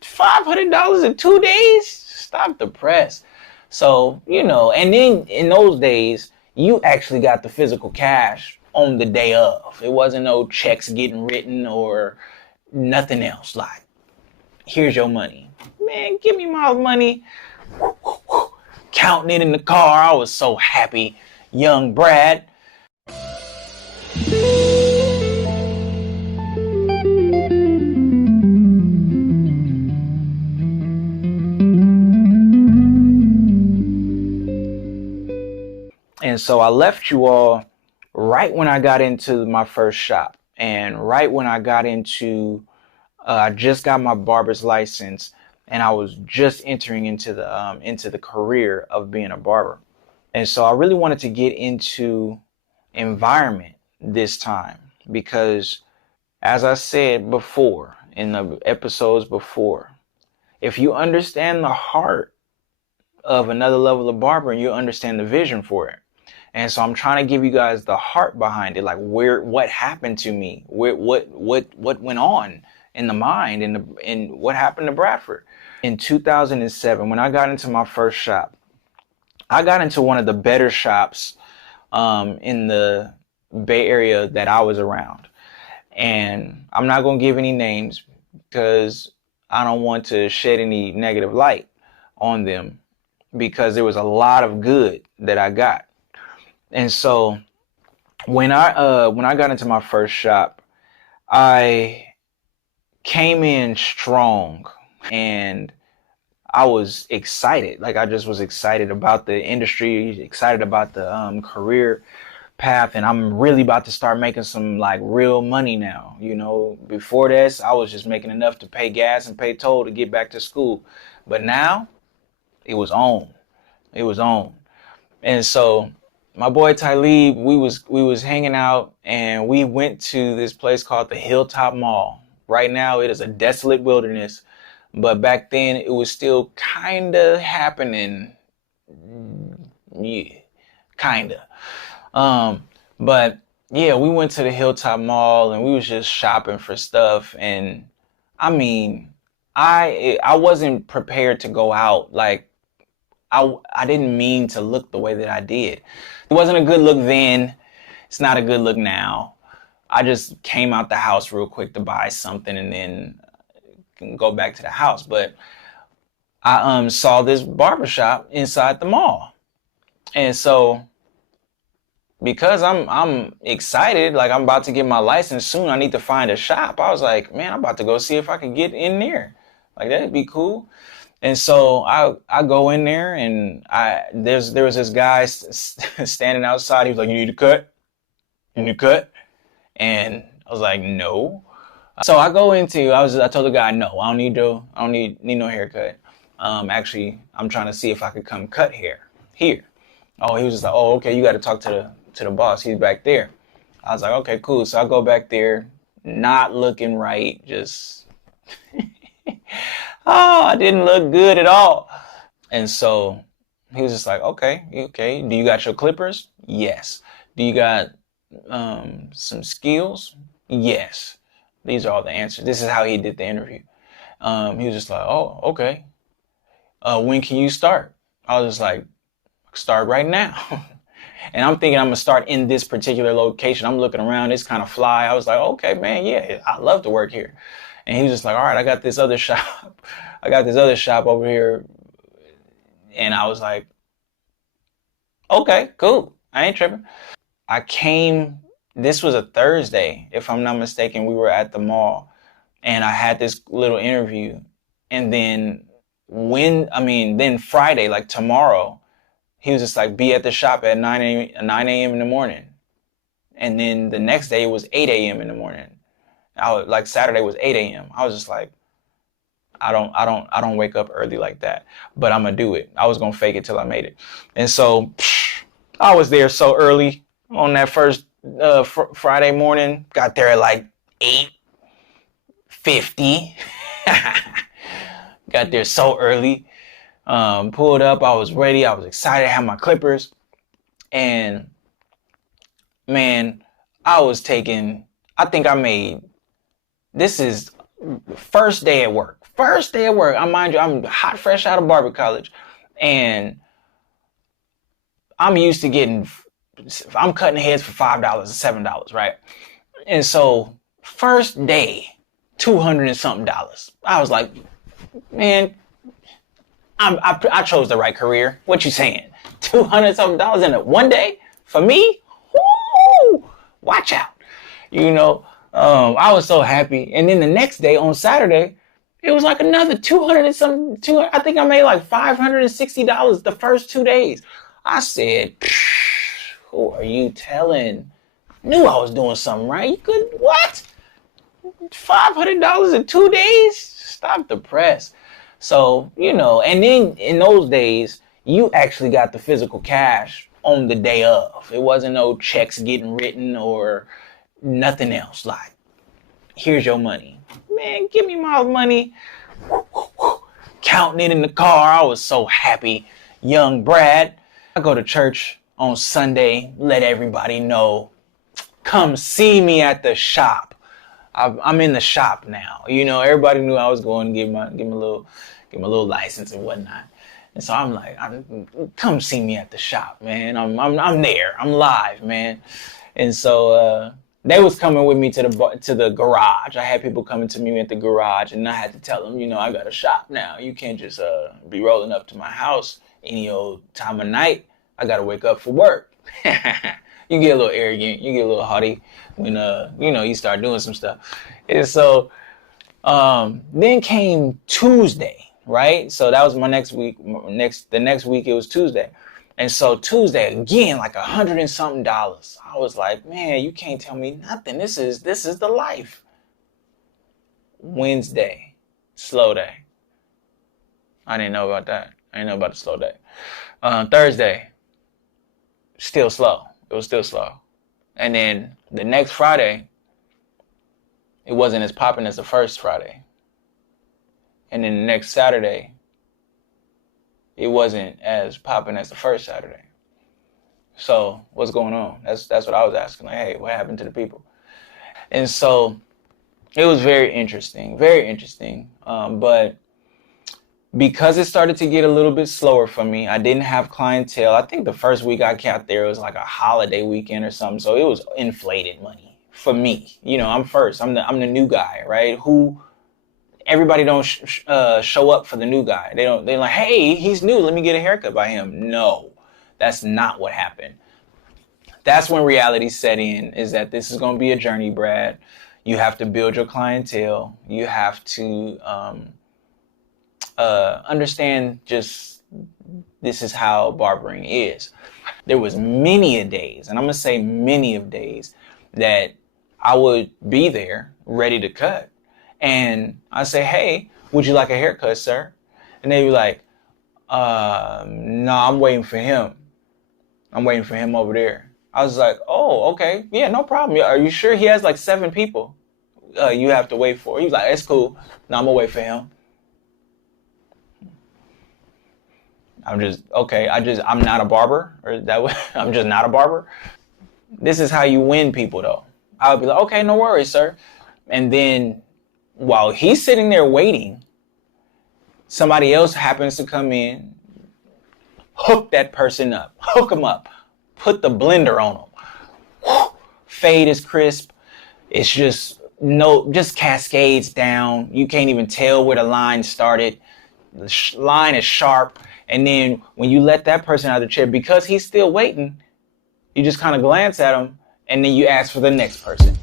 $500 in 2 days? Stop the press. So, and then in those days, you actually got the physical cash on the day of. It wasn't no checks getting written or nothing else. Like, here's your money. Man, give me my money. Counting it in the car. I was so happy. Young Brad. And so I left you all right when I got into my first shop, and right when I got I just got my barber's license, and I was just entering into the career of being a barber. And so I really wanted to get into environment this time because, as I said before in the episodes before, if you understand the heart of Another Level of Barbering, you understand the vision for it. And so I'm trying to give you guys the heart behind it, like what happened to me, what went on in the mind, and what happened to Bradford. In 2007, when I got into my first shop, I got into one of the better shops in the Bay Area that I was around. And I'm not going to give any names because I don't want to shed any negative light on them, because there was a lot of good that I got. And so when I got into my first shop, I came in strong and I was excited. Like, I just was excited about the industry, excited about the career path, and I'm really about to start making some like real money now. Before this, I was just making enough to pay gas and pay toll to get back to school. But now it was on. It was on. And so my boy Talib, we was hanging out, and we went to this place called the Hilltop Mall. Right now it is a desolate wilderness, but back then it was still kind of happening. Yeah, kind of. But yeah, we went to the Hilltop Mall and we was just shopping for stuff. And I mean, I wasn't prepared to go out. Like, I didn't mean to look the way that I did. It wasn't a good look then. It's not a good look now. I just came out the house real quick to buy something and then go back to the house. But I saw this barbershop inside the mall. And so because I'm excited, like I'm about to get my license soon, I need to find a shop. I was like, man, I'm about to go see if I can get in there. Like, that'd be cool. And so I go in there, and there was this guy standing outside. He was like, "You need a cut? You need a cut?" And I was like, "No." So I told the guy, "No, I don't need no haircut. Actually, I'm trying to see if I could come cut hair here." Oh, he was just like, "Oh, okay, you got to talk to the boss. He's back there." I was like, "Okay, cool." So I go back there, not looking right, just oh, I didn't look good at all. And so he was just like, okay. Do you got your clippers? Yes. Do you got some skills? Yes. These are all the answers. This is how he did the interview. He was just like, oh, okay. When can you start? I was just like, start right now. And I'm thinking I'm going to start in this particular location. I'm looking around. It's kind of fly. I was like, okay, man, yeah, I love to work here. And he was just like, all right, I got this other shop. I got this other shop over here. And I was like, okay, cool. I ain't tripping. This was a Thursday, if I'm not mistaken. We were at the mall and I had this little interview. And then then Friday, like tomorrow, he was just like, be at the shop at 9 a.m. in the morning. And then the next day it was 8 a.m. in the morning. Like Saturday was 8 a.m. I was just like, I don't wake up early like that, but I'm gonna do it. I was gonna fake it till I made it. And so I was there so early on that first Friday morning. Got there at like 8:50. Got there so early. Pulled up. I was ready. I was excited. I had my clippers, and man, I think I made. This is first day at work. first day of work, mind you, I'm hot, fresh out of barber college, and I'm used to I'm cutting heads for $5 or $7, right? And so first day, $200 and something. I was like, man, I chose the right career. What you saying? $200 something in one day for me? Woo! Watch out. I was so happy. And then the next day on Saturday, it was like another 200 and something. I think I made like $560 the first 2 days. I said, who are you telling? Knew I was doing something right. You could, what? $500 in 2 days? Stop the press. So, and then in those days, you actually got the physical cash on the day of. It wasn't no checks getting written or nothing else. Like, here's your money. Man, give me my money. Counting it in the car. I was so happy. Young Brad. I go to church on Sunday, let everybody know, come see me at the shop. I'm in the shop now. Everybody knew I was going to give my little license and whatnot. And so I'm like, come see me at the shop, man. I'm there. I'm live, man. And so they was coming with me to the garage. I had people coming to me at the garage, and I had to tell them, I got a shop now. You can't just be rolling up to my house any old time of night. I got to wake up for work. You get a little arrogant. You get a little haughty when, you start doing some stuff. And so then came Tuesday, right? So that was my next week. The next week it was Tuesday. And so Tuesday, again, like $100 and something. I was like, man, you can't tell me nothing. This is the life. Wednesday, slow day. I didn't know about that. I didn't know about the slow day. Thursday, still slow. It was still slow. And then the next Friday, it wasn't as popping as the first Friday. And then the next Saturday, it wasn't as popping as the first Saturday. So what's going on? That's what I was asking. Like, hey, what happened to the people? And so it was very interesting. But because it started to get a little bit slower for me, I didn't have clientele. I think the first week I got there, it was like a holiday weekend or something. So it was inflated money for me. I'm first. I'm the new guy, right? Everybody don't show up for the new guy. They're like, hey, he's new. Let me get a haircut by him. No, that's not what happened. That's when reality set in, is that this is going to be a journey, Brad. You have to build your clientele. You have to understand just this is how barbering is. There was many a days, and I'm going to say many of days, that I would be there ready to cut. And I say, hey, would you like a haircut, sir? And they be like, no, I'm waiting for him. I'm waiting for him over there. I was like, oh, okay. Yeah, no problem. Are you sure he has like 7 people you have to wait for? He was like, it's cool. No, I'm going to wait for him. I'm not a barber. I'm just not a barber. This is how you win people, though. I would be like, okay, no worries, sir. And then while he's sitting there waiting, somebody else happens to come in, hook that person up, hook them up, put the blender on them. Fade is crisp. It's just cascades down. You can't even tell where the line started. The line is sharp. And then when you let that person out of the chair, because he's still waiting, you just kind of glance at him, and then you ask for the next person.